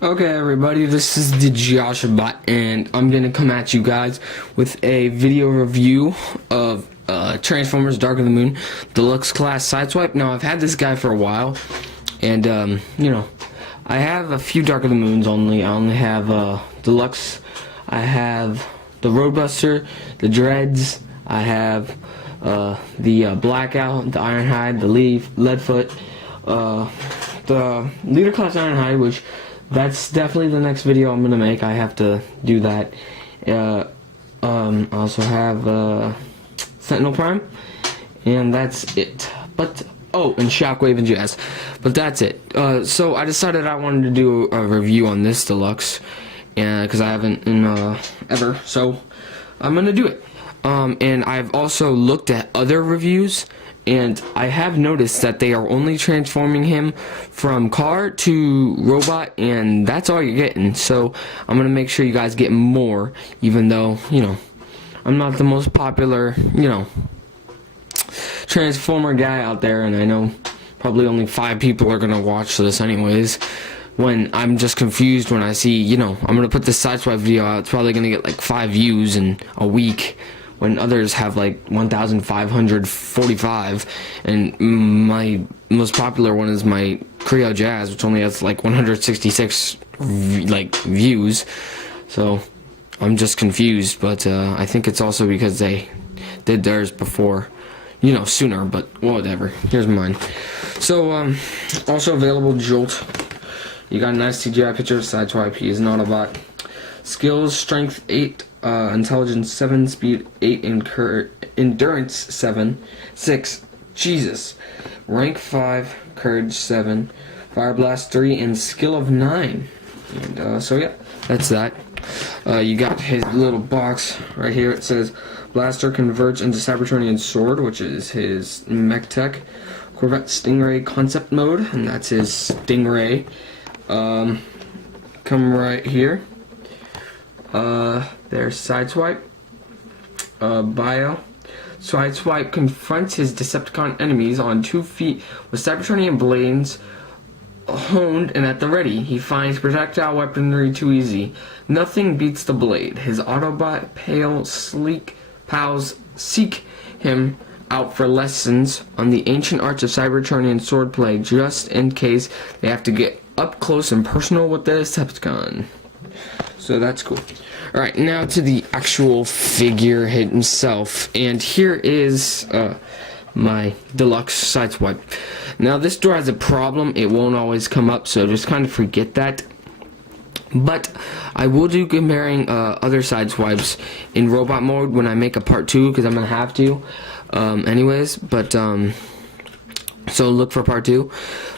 Okay, everybody, this is the Joshua Bot, and I'm gonna come at you guys with a video review of Transformers Dark of the Moon Deluxe Class Sideswipe. Now, I've had this guy for a while, and you know, I have a few Dark of the Moons only. I only have Deluxe. I have the Roadbuster, the Dreads. I have the Blackout, the Ironhide, the Leadfoot, the Leader Class Ironhide, which that's definitely the next video I'm gonna make. I have to do that. I also have Sentinel Prime, and that's it. But and Shockwave and Jazz. But that's it. So I decided I wanted to do a review on this Deluxe, and because I haven't in ever, so I'm gonna do it. And I've also looked at other reviews, and I have noticed that they are only transforming him from car to robot, and that's all you're getting. So I'm gonna make sure you guys get more, even though, you know, I'm not the most popular, you know, Transformer guy out there, and I know probably only 5 people are gonna watch this anyways. When I'm just confused when I see, you know, I'm gonna put this Sideswipe video out, it's probably gonna get like 5 views in a week, when others have like 1,545, and my most popular one is my Creo Jazz, which only has like 166 views. So I'm just confused, but I think it's also because they did theirs before, you know, sooner, but whatever. Here's mine. So also available Jolt. You got a nice CGI picture of Sideswipe. He is an Autobot. Skills: Strength 8, Intelligence 7, Speed 8, Endurance 6. Jesus. Rank 5, Courage 7, Fire Blast 3, and Skill of 9. And so yeah, that's that. You got his little box right here. It says Blaster converts into Cybertronian Sword, which is his mech tech. Corvette Stingray concept mode, and that's his Stingray. Come right here. There's Sideswipe. Bio. Sideswipe confronts his Decepticon enemies on 2 feet with Cybertronian blades honed and at the ready. He finds projectile weaponry too easy. Nothing beats the blade. His Autobot pale, sleek pals seek him out for lessons on the ancient arts of Cybertronian swordplay, just in case they have to get up close and personal with the Decepticon. So that's cool. Alright, now to the actual figure himself. And here is my Deluxe Sideswipe. Now this door has a problem. It won't always come up, so just kind of forget that. But I will do comparing other Sideswipes in robot mode when I make a part 2, because I'm going to have to. Anyways, but so look for part 2.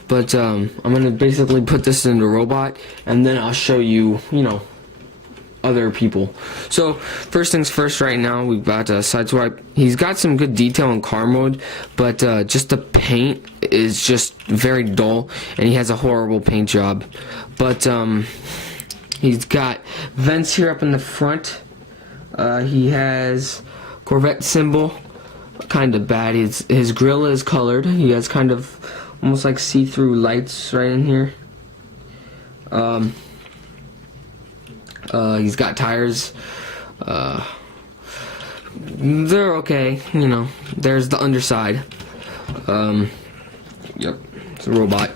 But I'm going to basically put this into robot, and then I'll show you, you know, other people. So first things first, right now we've got Sideswipe. He's got some good detail in car mode, but just the paint is just very dull, and he has a horrible paint job. But he's got vents here up in the front. He has Corvette symbol, kind of bad. His grill is colored. He has kind of almost like see-through lights right in here. He's got tires. They're okay, you know. There's the underside. Yep, it's a robot.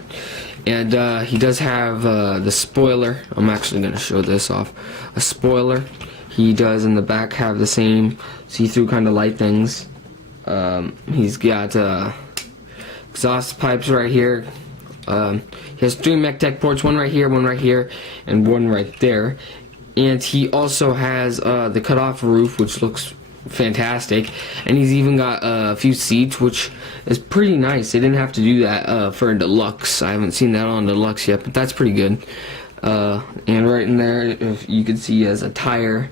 And he does have the spoiler. I'm actually going to show this off. A spoiler. He does in the back have the same see-through kind of light things. He's got exhaust pipes right here. He has 3 mech tech ports, one right here, and one right there. And he also has the cut-off roof, which looks fantastic. And he's even got a few seats, which is pretty nice. They didn't have to do that for a Deluxe. I haven't seen that on Deluxe yet, but that's pretty good. And right in there, if you can see, he has a tire.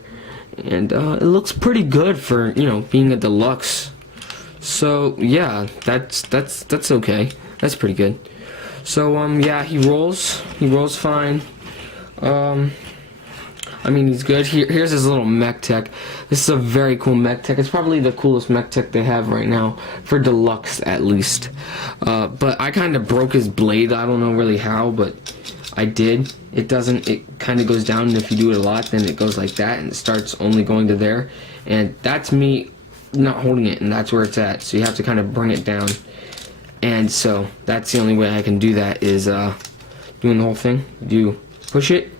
And it looks pretty good for, you know, being a Deluxe. So yeah, that's okay. That's pretty good. So yeah, he rolls fine. I mean, he's good. Here's his little mech tech. This is a very cool mech tech. It's probably the coolest mech tech they have right now, for Deluxe at least. But I kind of broke his blade. I don't know really how, but I did. It doesn't, it kind of goes down, and if you do it a lot, then it goes like that, and it starts only going to there. And that's me not holding it, and that's where it's at. So you have to kind of bring it down. And so that's the only way I can do that, is doing the whole thing. You push it,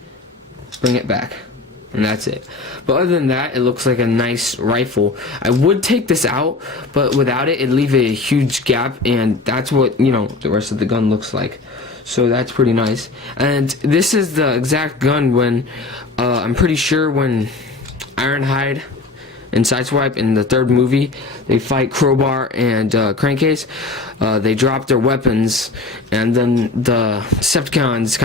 bring it back, and that's it. But other than that, it looks like a nice rifle. I would take this out, but without it, it'd leave a huge gap, and that's what, you know, the rest of the gun looks like. So that's pretty nice. And this is the exact gun when, I'm pretty sure when Ironhide and Sideswipe in the third movie, they fight Crowbar and Crankcase. They drop their weapons, and then the Decepticons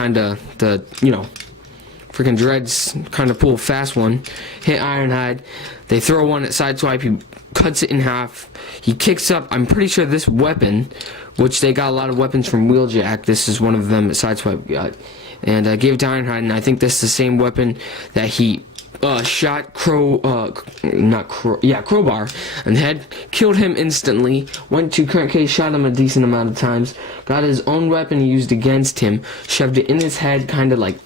freaking Dreads kind of pull a fast one, hit Ironhide. They throw one at Sideswipe. He cuts it in half. He kicks up. I'm pretty sure this weapon, which they got a lot of weapons from Wheeljack, this is one of them that Sideswipe got, and gave it to Ironhide. And I think this is the same weapon that he shot Crowbar in the head, killed him instantly. Went to Crankcase, shot him a decent amount of times. Got his own weapon he used against him, shoved it in his head, kind of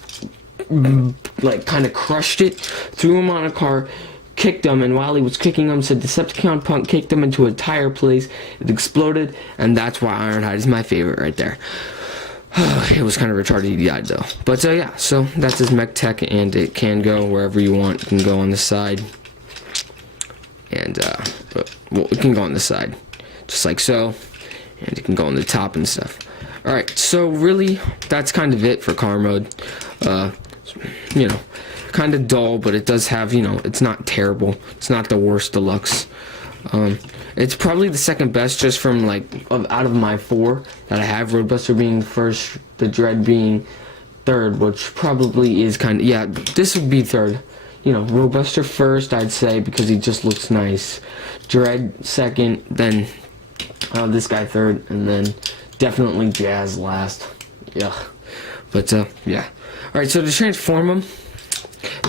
crushed it, threw him on a car, kicked him, and while he was kicking him, said Decepticon punk, kicked him into a tire place. It exploded, and that's why Ironhide is my favorite right there. It was kind of retarded, he died though. But yeah, so that's his mech tech, and it can go wherever you want. It can go on the side, and well, it can go on the side, just like so, and it can go on the top and stuff. Alright, so really, that's kind of it for car mode. You know, kind of dull, but it does have, you know, it's not terrible. It's not the worst Deluxe. It's probably the second best, just from out of my 4 that I have, Roadbuster being first, the Dread being third, which probably is kind of, yeah, this would be third. You know, Roadbuster first, I'd say, because he just looks nice. Dread second, then this guy third, and then definitely Jazz last. Yeah. But yeah. Alright, so to transform him,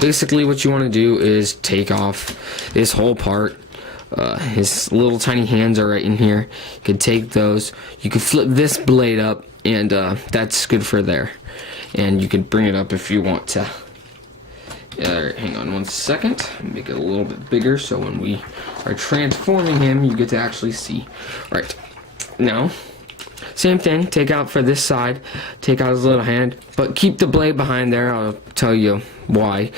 basically what you want to do is take off this whole part. His little tiny hands are right in here. You could take those. You could flip this blade up, and that's good for there. And you could bring it up if you want to. Alright, hang on one second. Make it a little bit bigger so when we are transforming him, you get to actually see. Alright, now, same thing, take out for this side, take out his little hand, but keep the blade behind there. I'll tell you why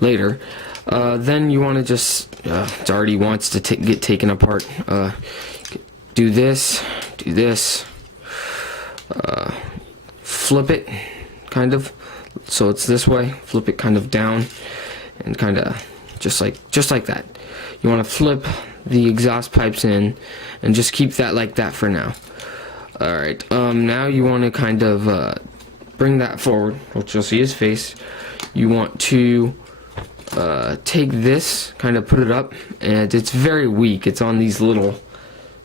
later. Then you want to just, it already wants to get taken apart. Do this, flip it, kind of, so it's this way, flip it kind of down, and kind of, just like that. You want to flip the exhaust pipes in, and just keep that like that for now. Alright, now you want to kind of bring that forward, which you'll see his face. You want to take this, kind of put it up, and it's very weak. It's on these little,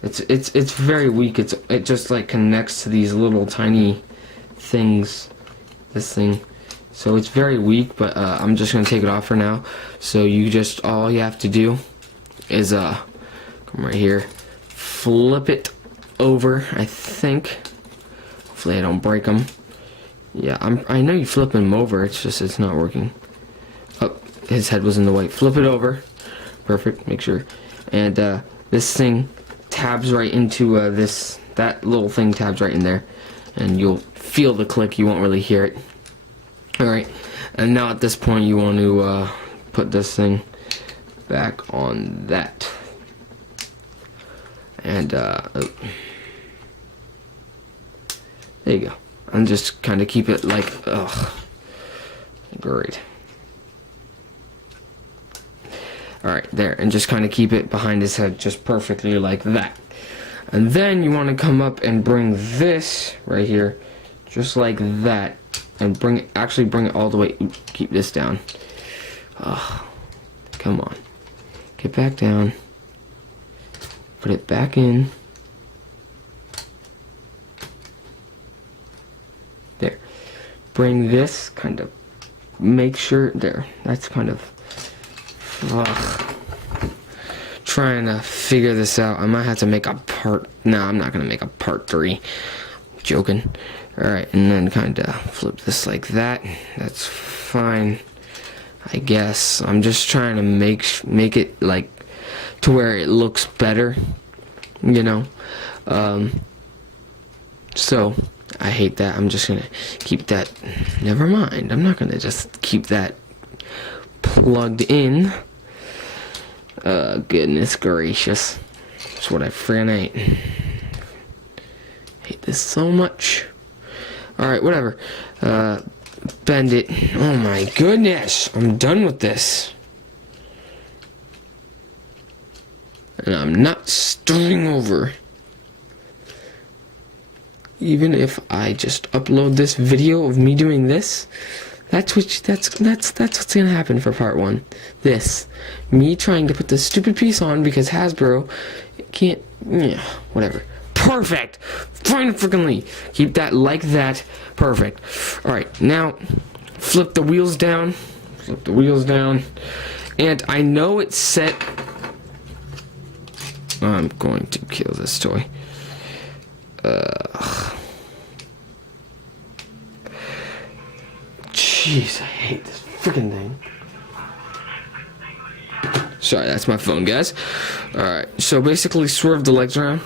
it's very weak. It just like connects to these little tiny things, this thing. So it's very weak, but I'm just gonna take it off for now. So you just, all you have to do is come right here, flip it over, I think. Hopefully I don't break them. Yeah, I know you flip him over, it's just it's not working. Oh, his head was in the way. Flip it over. Perfect, make sure. And this thing tabs right into that little thing tabs right in there. And you'll feel the click, you won't really hear it. Alright, and now at this point you want to put this thing back on that. And there you go. And just kind of keep it like, great. Alright, there, and just kind of keep it behind his head just perfectly like that. And then you want to come up and bring this right here, just like that, and actually bring it all the way. Oops, keep this down. Come on. Get back down. Put it back in. There. Bring this, kind of, make sure, there, that's kind of, trying to figure this out. I might have to make a part, no, I'm not going to make a part 3. Joking. Alright, and then kind of flip this like that. That's fine, I guess. I'm just trying to make it like to where it looks better, you know. So I hate that. I'm just gonna keep that. Never mind. I'm not gonna just keep that plugged in. Goodness gracious. That's what I freaking hate this so much. Alright, whatever. Bend it. Oh my goodness. I'm done with this. And I'm not starting over. Even if I just upload this video of me doing this, that's what's gonna happen for part 1. This. Me trying to put this stupid piece on because Hasbro can't, yeah, whatever. Perfect! Finally! Keep that like that. Perfect. Alright, now, flip the wheels down. Flip the wheels down. And I know it's set. I'm going to kill this toy. Jeez, I hate this freaking thing. Sorry, that's my phone, guys. Alright, so basically swerve the legs around.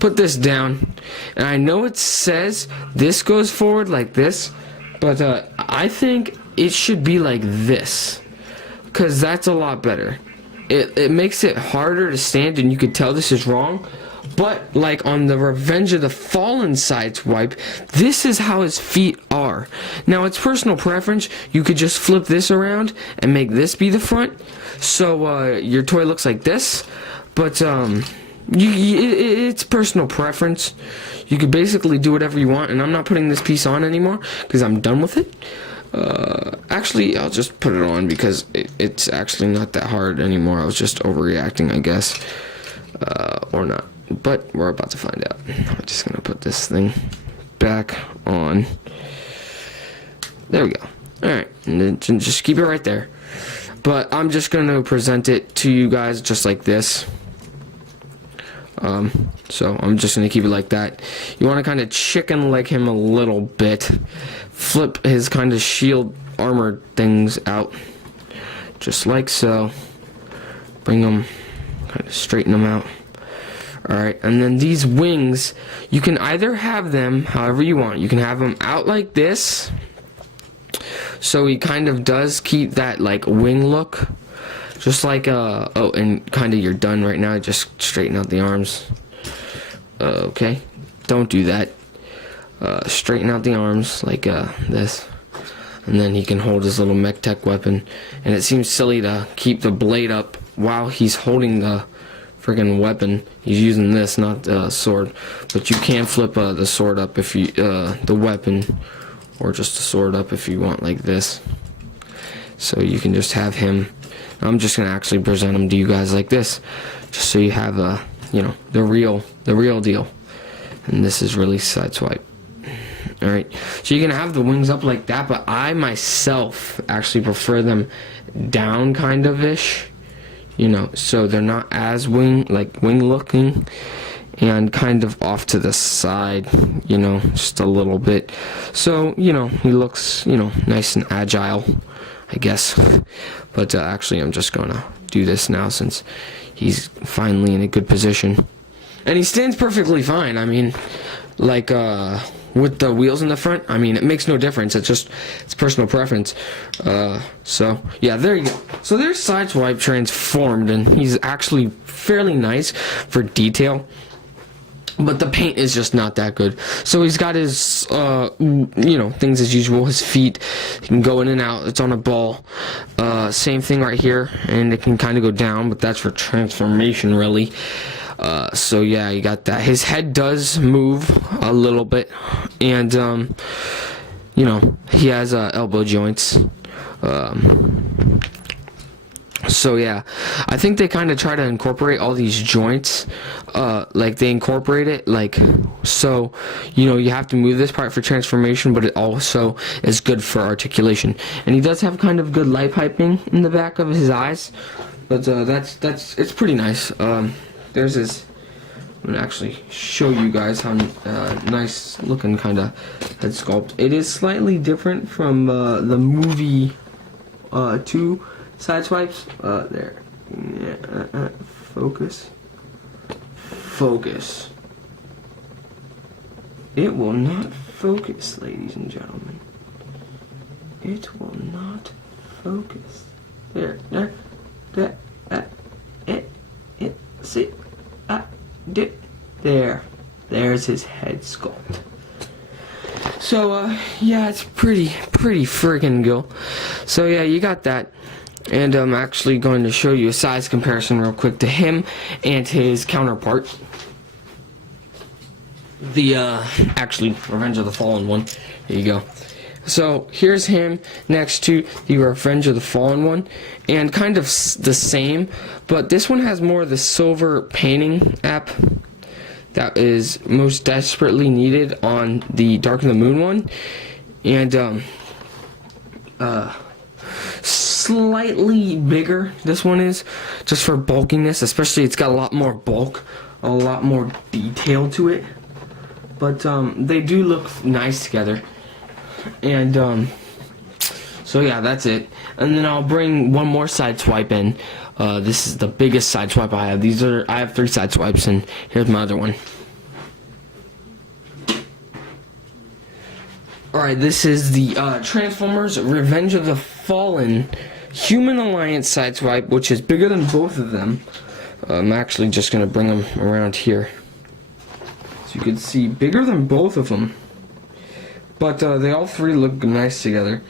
Put this down. And I know it says this goes forward like this, but I think it should be like this. Because that's a lot better. It makes it harder to stand, and you could tell this is wrong. But, like, on the Revenge of the Fallen Sideswipe, this is how his feet are. Now, it's personal preference. You could just flip this around and make this be the front. So, your toy looks like this. But, it's personal preference. You could basically do whatever you want, and I'm not putting this piece on anymore because I'm done with it. Actually, I'll just put it on because it's actually not that hard anymore. I was just overreacting, I guess. Or not. But we're about to find out. I'm just gonna put this thing back on. There we go. Alright, and then just keep it right there. But I'm just gonna present it to you guys just like this. So I'm just gonna keep it like that. You wanna kinda chicken leg him a little bit. Flip his kind of shield armor things out. Just like so. Bring them, kind of straighten them out. Alright, and then these wings, you can either have them however you want. You can have them out like this, so he kind of does keep that like wing look, just like oh, and kind of you're done right now. Just straighten out the arms. Okay, don't do that. Straighten out the arms like this, and then he can hold his little mech tech weapon. And it seems silly to keep the blade up while he's holding the friggin' weapon. He's using this, not the sword. But you can flip the sword up if you, the weapon, or just the sword up if you want like this. So you can just have him. I'm just gonna actually present him to you guys like this, just so you have you know, the real deal. And this is really Sideswipe. Alright, so you can have the wings up like that, but I myself actually prefer them down kind of ish. You know, so they're not as wing looking, and kind of off to the side, you know, just a little bit. So, you know, he looks, you know, nice and agile, I guess. But actually, I'm just gonna do this now since he's finally in a good position. And he stands perfectly fine. I mean, like, with the wheels in the front, I mean, it makes no difference. It's personal preference. So yeah, there you go. So there's Sideswipe transformed, and he's actually fairly nice for detail, but the paint is just not that good. So he's got his you know, things as usual. His feet, he can go in and out. It's on a ball. Same thing right here, and it can kind of go down, but that's for transformation really. So yeah, you got that. His head does move a little bit, and you know, he has elbow joints. So yeah, I think they kind of try to incorporate all these joints, like they incorporate it like so, you know, you have to move this part for transformation, but it also is good for articulation. And he does have kind of good light piping in the back of his eyes, but it's pretty nice. There's his I'm gonna actually show you guys how nice looking kind of head sculpt. It is slightly different from the movie 2 Sideswipes. There. Yeah, focus. Focus. It will not focus, ladies and gentlemen. It will not focus. There. See? There. There's his head sculpt. So, yeah, it's pretty friggin' cool. So, yeah, you got that. And I'm actually going to show you a size comparison real quick to him and his counterpart. The, actually, Revenge of the Fallen one. There you go. So, here's him next to the Revenge of the Fallen one. And kind of the same, but this one has more of the silver painting app that is most desperately needed on the Dark of the Moon one. And, slightly bigger this one is, just for bulkiness, especially it's got a lot more bulk, a lot more detail to it. But, they do look nice together. And, so yeah, that's it. And then I'll bring one more Sideswipe in. This is the biggest Sideswipe I have. I have 3 Sideswipes, and here's my other one. Alright, this is the Transformers Revenge of the Fallen Human Alliance Sideswipe, which is bigger than both of them. I'm actually just going to bring them around here. So you can see, bigger than both of them. But they all 3 look nice together.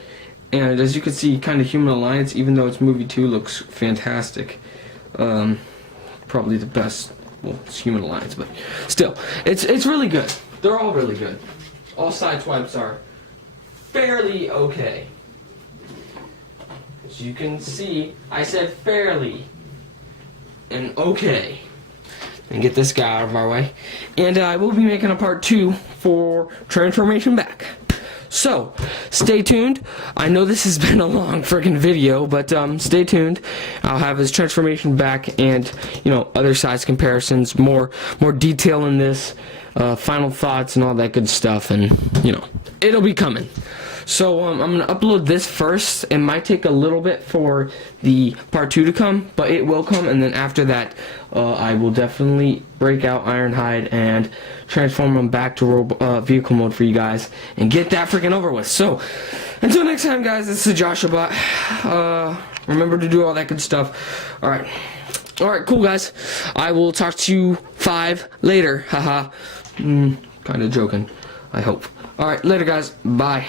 And as you can see, kind of Human Alliance, even though it's movie 2, looks fantastic. Probably the best. Well, it's Human Alliance, but still, it's really good. They're all really good. All Sideswipes are fairly okay. As you can see, I said fairly and okay. And get this guy out of our way. And I will be making a part 2 for Transformation Back. So, stay tuned. I know this has been a long freaking video, but stay tuned. I'll have his transformation back and, you know, other size comparisons, more detail in this, final thoughts and all that good stuff, and, you know, it'll be coming. So, I'm going to upload this first. It might take a little bit for the part 2 to come, but it will come, and then after that, I will definitely break out Ironhide and transform him back to vehicle mode for you guys, and get that freaking over with. So, until next time, guys, this is Joshua. Remember to do all that good stuff. Alright, cool, guys. I will talk to you 5 later. Haha. Kind of joking, I hope. Alright, later, guys. Bye.